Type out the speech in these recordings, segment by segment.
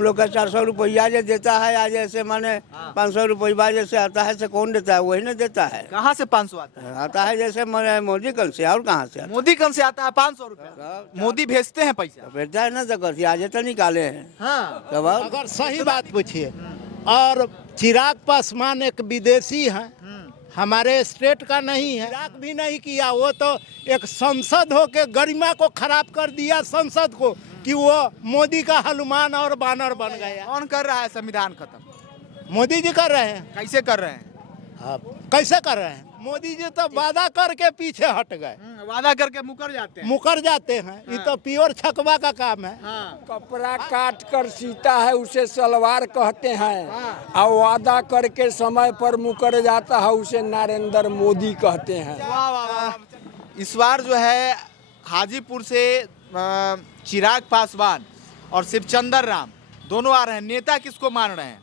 हम लोग का 400 रुपया जो देता है आज ऐसे माने 500 रुपया जैसे आता है से कौन देता है, वही ना देता है। कहाँ से 500 आता है? आता है जैसे माने मोदी कल से, और कहाँ से आता मोदी कल से आता है 500 रुपया। मोदी भेजते हैं पैसा। है? भेजता है ना तो करती आज तो निकाले हैं। हाँ तब और अगर सही बात पूछिए, और चिराग पासवान एक विदेशी है, हमारे स्टेट का नहीं है। चिराग भी नहीं किया, वो तो एक संसद हो के गरिमा को खराब कर दिया संसद को, कि वो मोदी का हनुमान और बानर बन गया। कौन कर रहा है संविधान खत्म? मोदी जी कर रहे हैं। कैसे कर रहे हैं? अब कैसे कर रहे हैं? मोदी जी तो वादा करके पीछे हट गए, वादा करके मुकर जाते हैं। मुकर जाते हैं। ये तो प्योर छकवा का काम है। हाँ। कपड़ा काट कर सीता है उसे सलवार कहते हैं, और वादा करके समय पर मुकर जाता है उसे नरेंद्र मोदी कहते हैं। वाह वाह वाह। इस बार जो है हाजीपुर से चिराग पासवान और शिवचंद्र राम दोनों आ रहे हैं। नेता किसको मान रहे हैं?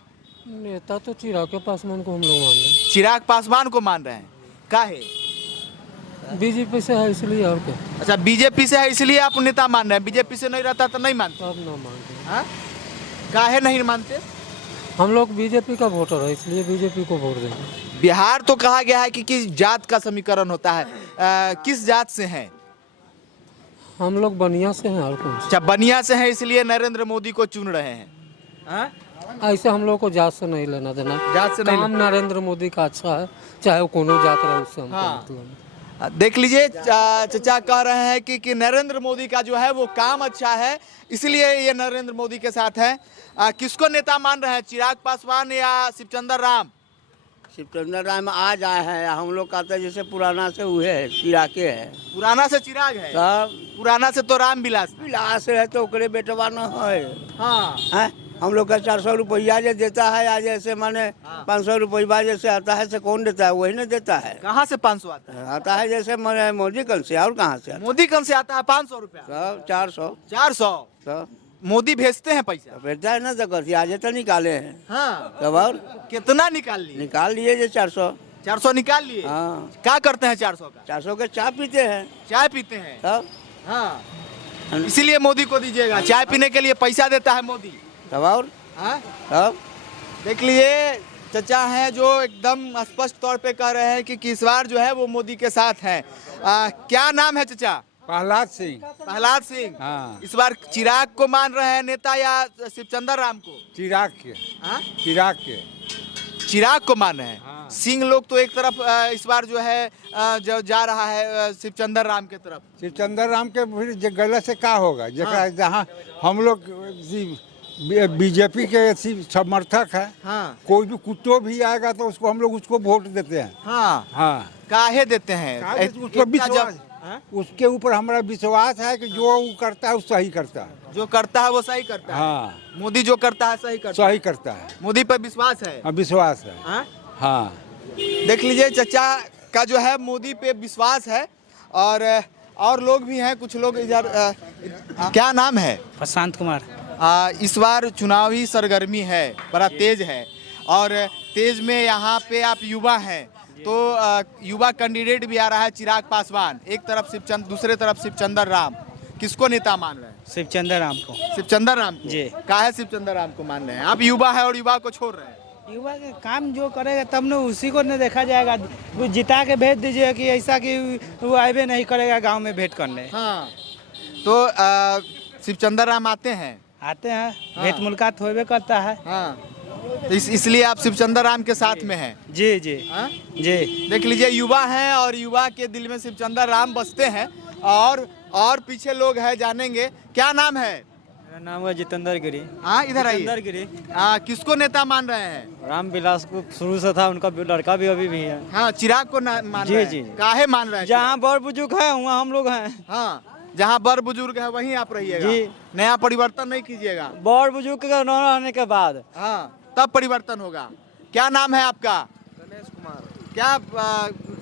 नेता तो चिराग पासवान को हम लोग मान रहे चिराग पासवान को मान रहे हैं। काहे? हैं। बीजेपी से है इसलिए, और क्या। अच्छा, बीजेपी से है इसलिए आप नेता मान रहे हैं। बीजेपी से नहीं रहता तो नहीं मानते? अब ना मानते हैं। हाँ? काहे नहीं मानते? हम लोग बीजेपी का वोटर है, इसलिए बीजेपी को वोट देंगे। बिहार तो कहा गया है कि किस जात का समीकरण होता है। किस जात से हैं? हम लोग बनिया से हैं, और कौन अच्छा, बनिया से हैं, इसलिए नरेंद्र मोदी को चुन रहे हैं। हाँ? से। ऐसे हम लोग को जात से नहीं लेना देना। जात से नहीं काम नरेंद्र मोदी का अच्छा है, चाहे वो कोनो जात रहे, उससे हमको हाँ। मतलब। देख लीजिए, चचा कह रहे हैं कि नरेंद्र मोदी का जो है वो काम अच्छा है, इसलिए ये नरेंद्र मोदी के साथ है। किसको नेता मान रहे हैं, चिराग पासवान या शिवचंद्र राम? शिवचंद्र राम आज आए हैं, हम लोग का तो जैसे पुराना से हुए है, चिराग के है। पुराना से चिराग है, सब पुराना से तो राम विलास। विलास है तो ओकरे बेटवा न है। हाँ हैं? हम लोग का 400 रुपया जो देता है आज ऐसे माने 500 रुपया जैसे आता है से कौन देता है, वही ना देता है। कहाँ से 500 आता है? आता है जैसे माने मोदी कल से, और कहाँ से आता मोदी कल से आता है 500 रुपया। है? सब 400 400 सब मोदी भेजते हैं पैसा। भेजता है ना तो करती आज तो निकाले हैं। हाँ, तब और कितना निकाल लिए? निकाल लिए जो 400। 400 निकाल लिए। हाँ, क्या करते हैं 400 का? 400 के चाय पीते हैं चाय पीते हैं। तब। हाँ, इसीलिए मोदी को दीजिएगा। चाय पीने के लिए पैसा देता है मोदी। तब और हाँ? तब देख लिए, चचा हैं जो एकदम स्पष्ट तौर पे कह रहे हैं कि इस बार जो है वो मोदी के साथ हैं। क्या नाम है चचा? प्रहलाद सिंह। प्रहलाद सिंह। हाँ, इस बार चिराग को मान रहे हैं नेता या शिवचंद्र राम को? चिराग के। हाँ? चिराग के। चिराग को मान रहे हैं। हाँ। सिंह लोग तो एक तरफ इस बार जो है जो जा रहा है शिवचंद्र राम के तरफ। शिवचंद्र राम के फिर गलत से क्या होगा? जगह जहाँ हम लोग बीजेपी के समर्थक है, हाँ कोई भी कुत्तो भी आएगा तो उसको हम लोग उसको वोट देते हैं। हाँ। हाँ, काहे देते हैं? उसको विश्वास, उसके ऊपर हमारा विश्वास है कि जो वो करता है वो सही करता है। जो करता है वो सही करता है। हाँ, मोदी जो करता है सही करता है। सही करता है। मोदी पर विश्वास है। हाँ, विश्वास है। हाँ? हाँ, देख लीजिए, चचा का जो है मोदी पे विश्वास है। और लोग भी हैं, कुछ लोग इधर। क्या नाम है? प्रशांत कुमार। इस बार चुनावी सरगर्मी है, बड़ा तेज है, और तेज में यहाँ पे आप युवा हैं, तो युवा कैंडिडेट भी आ रहा है चिराग पासवान, एक तरफ शिवचंद्र, दूसरे तरफ शिवचंद्र राम। किसको नेता मान रहे हैं? शिवचंद्र राम को। शिवचंद्र राम को। जी। काहे शिवचंद्र राम को मान रहे हैं? आप युवा है और युवा को छोड़ रहे हैं। युवा के काम जो करेगा तब न उसी को न देखा जाएगा। वो जिता के भेज दीजिए कि ऐसा कि वो आए नहीं करेगा गांव में भेंट करने। हाँ, तो शिवचंद्र राम आते हैं। भेंट मुलाकात होबे करता है। हाँ, तो इसलिए आप शिवचंद्र राम के साथ में हैं। जी जी। हाँ? जी। देख लीजिए, युवा हैं और युवा के दिल में शिवचंद्र राम बसते हैं। और पीछे लोग हैं, जानेंगे। क्या नाम है? मेरा नाम है जितेंद्र गिरी। हाँ, इधर आइए। जितेंद्र गिरी। किसको नेता मान रहे हैं? राम विलास को शुरू से था, उनका लड़का भी अभी भी है। हाँ, चिराग को मान जी, रहे हैं। जी। काहे मान रहे हैं? जहाँ बड़ बुजुर्ग है वहाँ हम लोग हैं। हाँ, जहाँ बड़ बुजुर्ग है वहीं आप रहिएगा। जी। नया परिवर्तन नहीं कीजिएगा। बड़ बुजुर्ग के न रहने के बाद हाँ, तब परिवर्तन होगा। क्या नाम है आपका? गणेश कुमार। क्या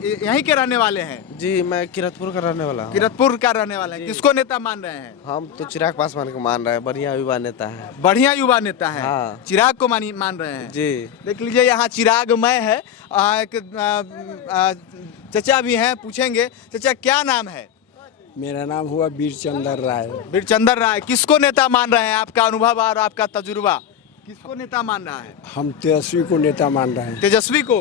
यहीं के रहने वाले हैं? जी, मैं किरतपुर का रहने वाला हूँ। किरतपुर का रहने वाले हैं। किसको नेता मान रहे हैं? हम तो चिराग पासवान को मान रहे हैं, बढ़िया युवा नेता है। बढ़िया युवा नेता है। हाँ। चिराग को मान रहे हैं। जी। देख लीजिए, यहाँ चिरागमय है। चचा भी हैं, पूछेंगे। चचा, क्या नाम है? मेरा नाम हुआ वीरचंद्र राय। वीरचंद्र राय, किसको नेता मान रहे हैं? आपका अनुभव और आपका तजुर्बा, किसको नेता मान रहा है? हम तेजस्वी को नेता मान रहे हैं। तेजस्वी को?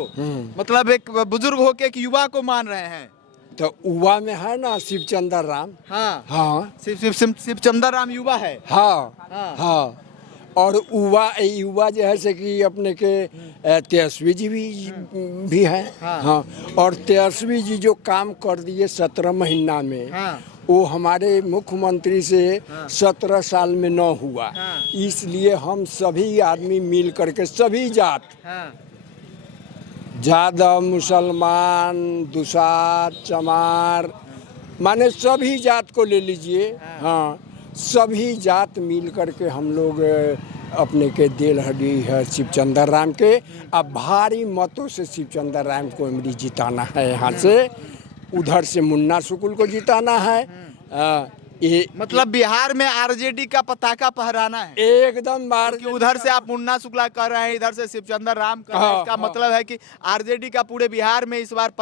मतलब एक बुजुर्ग होके एक युवा को मान रहे हैं? तो युवा में है ना शिवचंद्र राम। हाँ हाँ शिवचंद्र राम युवा है। हाँ हाँ। हाँ। और युवा जो है से कि अपने के तेजस्वी जी भी हैं। हाँ। और तेजस्वी जी जो काम कर दिए 17 महीना में, हाँ। वो हमारे मुख्यमंत्री से 17 साल में न हुआ। हाँ। इसलिए हम सभी आदमी मिल करके सभी जात, हाँ। यादव, मुसलमान, दुसाध, चमार, माने सभी जात को ले लीजिए। हाँ, सभी जात मिल करके हम लोग अपने के दिल हड्डी है शिवचंद्र राम के। अब भारी मतों से शिवचंद्र राम को इमली जिताना है यहाँ से, उधर से मुन्ना शुक्ल को जिताना है। ये मतलब बिहार में आरजेडी का पताका फहराना है एकदम बार कि उधर से आप मुन्ना शुक्ला कर रहे हैं, इधर से शिवचंद्र राम कर रहे हैं। इसका मतलब है कि आरजेडी का पूरे बिहार में इस बार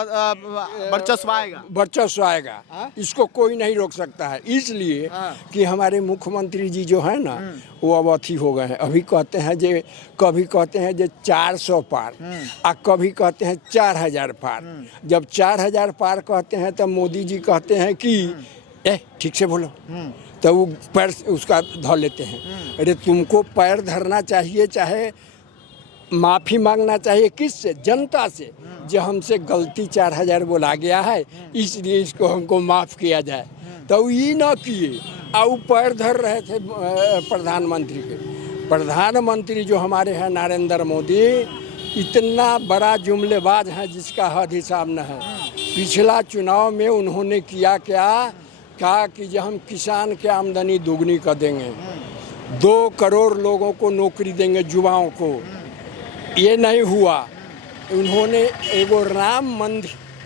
वर्चस्व आएगा। वर्चस्व आएगा, इसको कोई नहीं रोक सकता है। इसलिए कि हमारे मुख्यमंत्री जी जो है ना, वो अब अथी हो गए हैं। अभी कहते हैं जे, कभी कहते हैं जे 400 पार, और कभी कहते हैं 4000 पार। जब 4000 पार कहते हैं तो मोदी जी कहते हैं कि ठीक से बोलो, तो वो पैर उसका धो लेते हैं। अरे तुमको पैर धरना चाहिए, चाहे माफ़ी मांगना चाहिए किससे? जनता से, जो हमसे गलती 4000 बोला गया है, इसलिए इसको हमको माफ़ किया जाए। तो ये ना किए, और पैर धर रहे थे प्रधानमंत्री के। प्रधानमंत्री जो हमारे हैं नरेंद्र मोदी, इतना बड़ा जुमलेबाज है जिसका हद हिसाब न है। पिछला चुनाव में उन्होंने किया क्या, कहा कि जो हम किसान की आमदनी दोगुनी कर देंगे, 2 करोड़ लोगों को नौकरी देंगे, युवाओं को। ये नहीं हुआ। उन्होंने एगो राम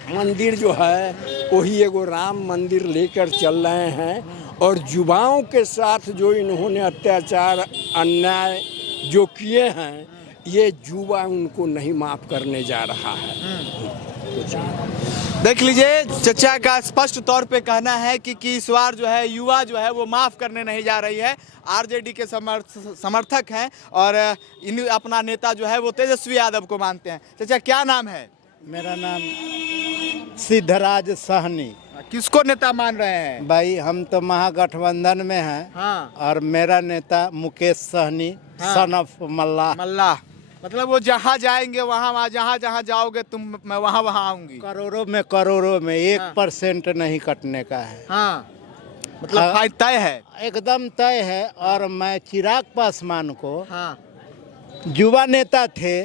मंदिर जो है, वही एगो राम मंदिर लेकर चल रहे हैं। और युवाओं के साथ जो इन्होंने अत्याचार अन्याय जो किए हैं, ये युवा उनको नहीं माफ़ करने जा रहा है। देख लीजिए, चचा का स्पष्ट तौर पे कहना है कि इस बार जो है युवा जो है वो माफ़ करने नहीं जा रही है। आरजेडी के समर्थक हैं और अपना नेता जो है वो तेजस्वी यादव को मानते हैं। चचा क्या नाम है? मेरा नाम सिद्धराज सहनी। किसको नेता मान रहे हैं? भाई हम तो महागठबंधन में हैं। हाँ। और मेरा नेता मुकेश सहनी, सन ऑफ मल्लाह। मतलब वो जहाँ जाएंगे वहाँ जहाँ जाओगे तुम, मैं वहाँ आऊंगी। करोड़ों में 1% नहीं कटने का है। हाँ। मतलब फाइट तय है, एकदम तय है। और मैं चिराग पासवान को, युवा नेता थे,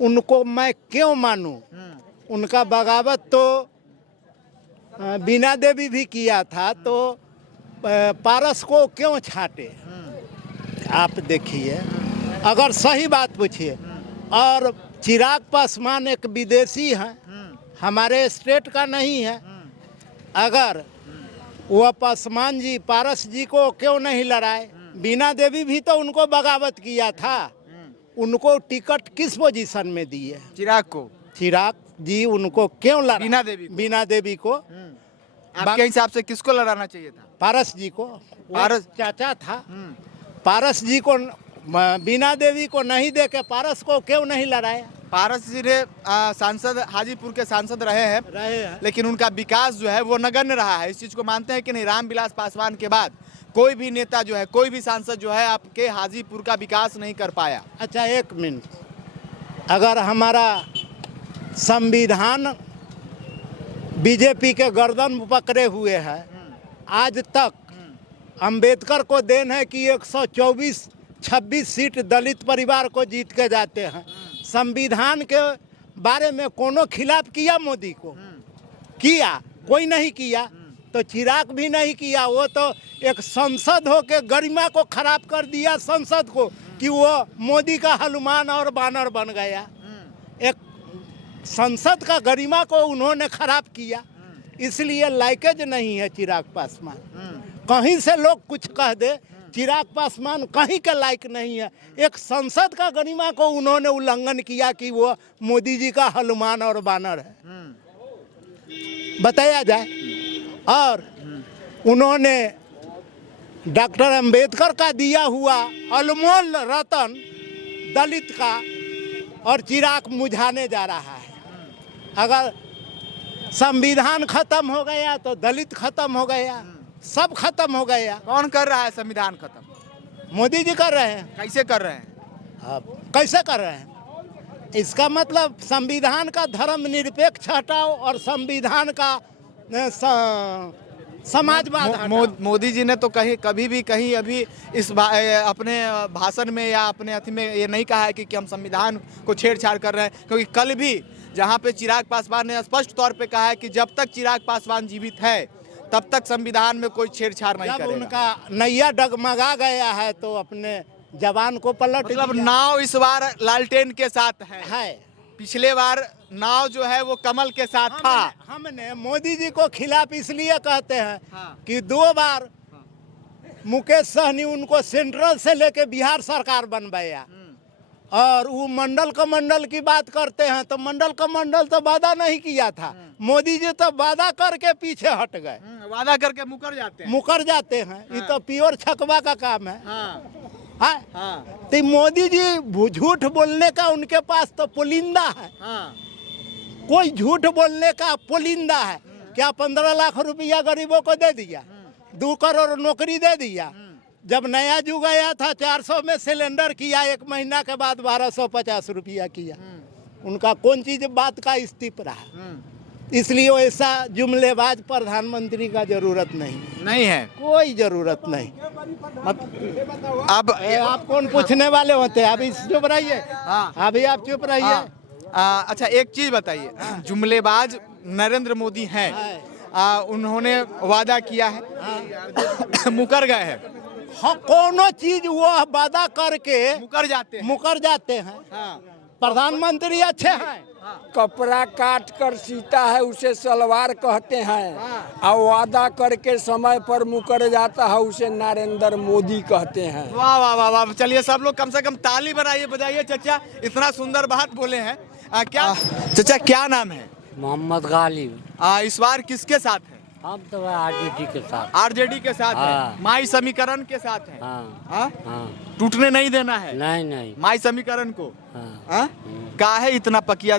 उनको मैं क्यों मानूं? उनका बगावत तो बीना देवी भी किया था, तो पारस को क्यों छाटे? आप देखिए, अगर सही बात पूछिए। और चिराग पासवान एक विदेशी हैं, हमारे स्टेट का नहीं है। अगर वो पासवान जी पारस जी को क्यों नहीं लड़ाए? बीना देवी भी तो उनको बगावत किया था। उनको टिकट किस पोजीशन में दिए? चिराग जी उनको क्यों लड़ा? बीना देवी को। आपके हिसाब से किसको लड़ाना चाहिए था? पारस जी को। पारस चाचा था। पारस जी को, बीना देवी को नहीं दे के पारस को क्यों नहीं लड़ाया? पारस जी ने सांसद, हाजीपुर के सांसद रहे हैं, लेकिन उनका विकास जो है वो नगण्य रहा है। इस चीज़ को मानते हैं कि नहीं? रामविलास पासवान के बाद कोई भी नेता जो है, कोई भी सांसद जो है आपके हाजीपुर का विकास नहीं कर पाया। अच्छा, 1 मिनट। अगर हमारा संविधान बीजेपी के गर्दन पकड़े हुए है, आज तक अंबेडकर को देन है कि 126 सीट दलित परिवार को जीत के जाते हैं। संविधान के बारे में कोनो खिलाफ किया मोदी को? किया? कोई नहीं किया। तो चिराग भी नहीं किया। वो तो एक संसद हो के गरिमा को खराब कर दिया, संसद को, कि वो मोदी का हनुमान और बानर बन गया। एक संसद का गरिमा को उन्होंने खराब किया। इसलिए लाइकेज नहीं है चिराग पासवान। कहीं से लोग कुछ कह दे, चिराग पासवान कहीं के लायक नहीं है। एक संसद का गरिमा को उन्होंने उल्लंघन किया कि वो मोदी जी का हनुमान और बानर है। बताया जाए। और उन्होंने डॉक्टर अंबेडकर का दिया हुआ अनमोल रतन दलित का और चिराग मुझाने जा रहा है। अगर संविधान खत्म हो गया तो दलित खत्म हो गया, सब खत्म हो गया। कौन कर रहा है संविधान खत्म? मोदी जी कर रहे हैं। कैसे कर रहे हैं? अब कैसे कर रहे हैं? इसका मतलब संविधान का धर्मनिरपेक्ष हटाओ और संविधान का समाजवाद हटाओ। मोदी जी ने तो कहीं कभी भी कहीं अभी अपने भाषण में या अपने अथी में ये नहीं कहा है कि हम संविधान को छेड़छाड़ कर रहे हैं, क्योंकि कल भी जहां पे चिराग पासवान ने स्पष्ट तौर पे कहा है कि जब तक चिराग पासवान जीवित है तब तक संविधान में कोई छेड़छाड़ नहीं करेगा। उनका नैया डगमगा गया है तो अपने जवान को पलट मतलब दिया। नाव इस बार लालटेन के साथ है। पिछले बार नाव जो है वो कमल के साथ था। हमने मोदी जी को खिलाफ इसलिए कहते हैं कि 2 बार मुकेश सहनी उनको सेंट्रल से लेके बिहार सरकार बनवाया, और वो मंडल कमंडल की बात करते हैं तो मंडल कमंडल तो वादा नहीं किया था। मोदी जी तो वादा करके पीछे हट गए, वादा करके मुकर जाते हैं। ये तो प्योर छकवा का काम है। हाँ। तो मोदी जी झूठ बोलने का उनके पास तो पुलिंदा है। कोई झूठ बोलने का पुलिंदा है। क्या 15 लाख रुपया गरीबों को दे दिया, 2 करोड़ नौकरी दे दिया। जब नया युग आया था 400 में सिलेंडर किया, 1 महीना के बाद 1250 रुपया किया। उनका कौन चीज बात का इस्तीफ रहा। इसलिए ऐसा जुमलेबाज प्रधानमंत्री का जरूरत नहीं है, कोई जरूरत नहीं। अब आप कौन पूछने वाले होते हैं? अभी चुप रहिए। अभी आप चुप रहिए। अच्छा एक चीज बताइए, जुमलेबाज नरेंद्र मोदी हैं, उन्होंने वादा किया है, मुकर गए हैं। हाँ, कोनो चीज वो वादा करके मुकर जाते हैं। प्रधानमंत्री अच्छे हैं। कपड़ा काट कर सीता है उसे सलवार कहते हैं, और वादा करके समय पर मुकर जाता है उसे नरेंद्र मोदी कहते हैं। वाह वाह वाह वाह। चलिए सब लोग कम से कम ताली बजाइए चाचा, इतना सुंदर बात बोले हैं। क्या चाचा क्या नाम है? मोहम्मद गालिब। इस बार किसके साथ है? हम तो आरजेडी के साथ। आरजेडी के साथ है, माई समीकरण के साथ है। हाँ। टूटने नहीं देना है। नहीं माई समीकरण को। हाँ। काहे इतना पकिया?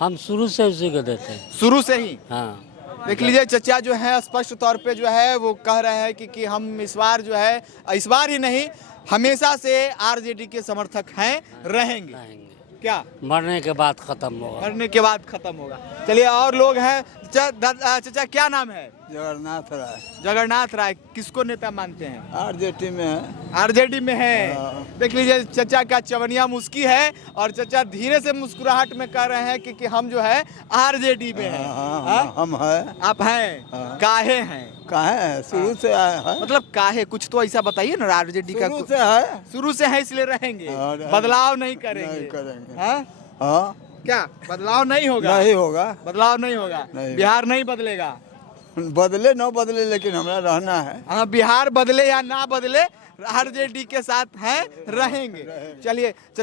हम शुरू से उसी को देते हैं। शुरू से ही। हाँ। देख लीजिए चचा जो है स्पष्ट तौर पे जो है वो कह रहे हैं कि हम इस बार जो है, इस बार ही नहीं हमेशा से आरजेडी के समर्थक हैं, रहेंगे। क्या मरने के बाद खत्म होगा? मरने के बाद खत्म होगा। चलिए और लोग हैं। चाचा क्या नाम है? जगन्नाथ राय। जगन्नाथ राय किसको नेता मानते हैं? आरजेडी में है। आरजेडी में है। देख लीजिए चचा का चवनिया मुस्की है, और चचा धीरे से मुस्कुराहट में कह रहे हैं कि हम जो है आरजेडी में हैं। हम हैं। आप हैं? काहे हैं? काहे? शुरू से आए हैं। मतलब काहे, कुछ तो ऐसा बताइए ना। आरजेडी का शुरू से है। शुरू से है इसलिए रहेंगे, बदलाव नहीं करेंगे। हाँ, क्या बदलाव नहीं होगा? नहीं होगा। बदलाव नहीं होगा। बिहार नहीं बदलेगा। बदले न बदले लेकिन हमारा रहना है। हाँ, बिहार बदले या ना बदले आरजेडी के साथ हैं, रहेंगे। चलिए।